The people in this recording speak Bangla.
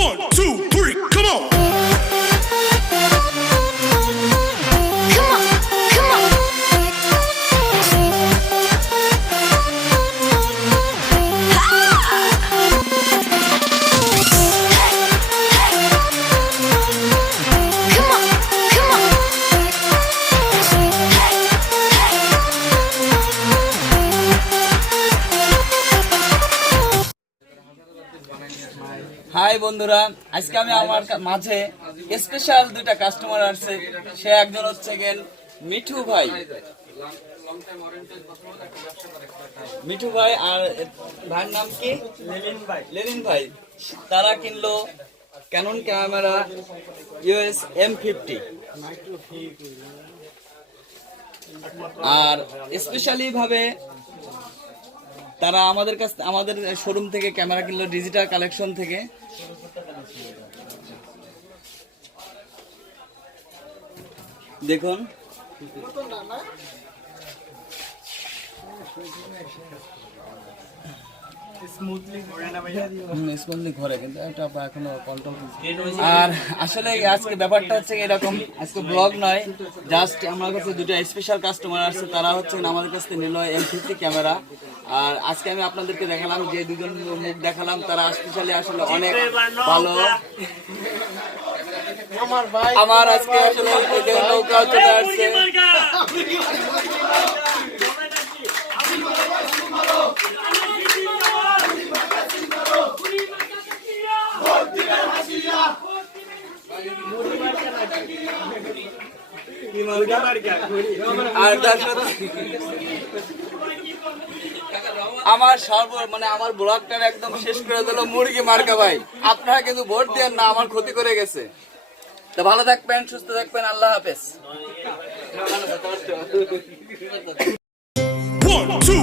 1, 2, 3, come on! হাই বন্ধুরা, আজকে আমি আমার মাঝে স্পেশাল দুইটা কাস্টমার আসছে। সে একজন হচ্ছে গেল মিঠু ভাই, আর ভাইয়ের নাম কি? লেনিন ভাই। তারা কিনলো ক্যানন ক্যামেরা ইউএস M50 আর স্পেশালি ভাবে তারা আমাদের শোরুম থেকে ক্যামেরা কিনলো, ডিজিটাল কালেকশন থেকে। দেখুন স্মুথলি ঘরে, কিন্তু এটা এখনো কন্ট্রোল। আর আসলে আজকে ব্যাপারটা হচ্ছে এরকম, আজকে ব্লগ নয়, জাস্ট আমার কাছে দুটো স্পেশাল কাস্টমার আসছে। তারা হচ্ছে আমাদের কাছ থেকে নিল M50 ক্যামেরা। আর আজকে আমি আপনাদেরকে দেখালাম, যে দুজন মুখ দেখালাম, তারা স্পেশালি আসলে অনেক ভালো। আমার আজকে আসলে নৌকা চলে আসছে। আমার আমার ব্লগটার একদম শেষ করে দিল মুরগি মার্কা ভাই। আপনারা কিন্তু ভোট দেন না, আমার ক্ষতি করে গেছে। তো ভালো থাকবেন, সুস্থ থাকবেন, আল্লাহ হাফেজ। 1, 2